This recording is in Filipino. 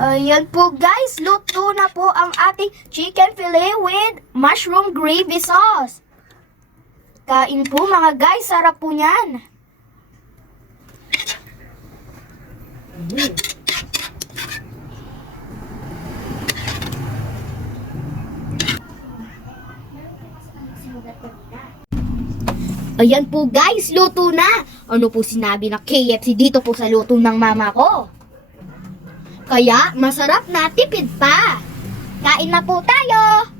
Ayan po guys, luto na po ang ating chicken fillet with mushroom gravy sauce. Kain po mga guys, sarap po niyan. Ayan po guys, luto na. Ano po sinabi na KFC dito po sa luto ng mama ko? Kaya masarap na, tipid pa. Kain na po tayo!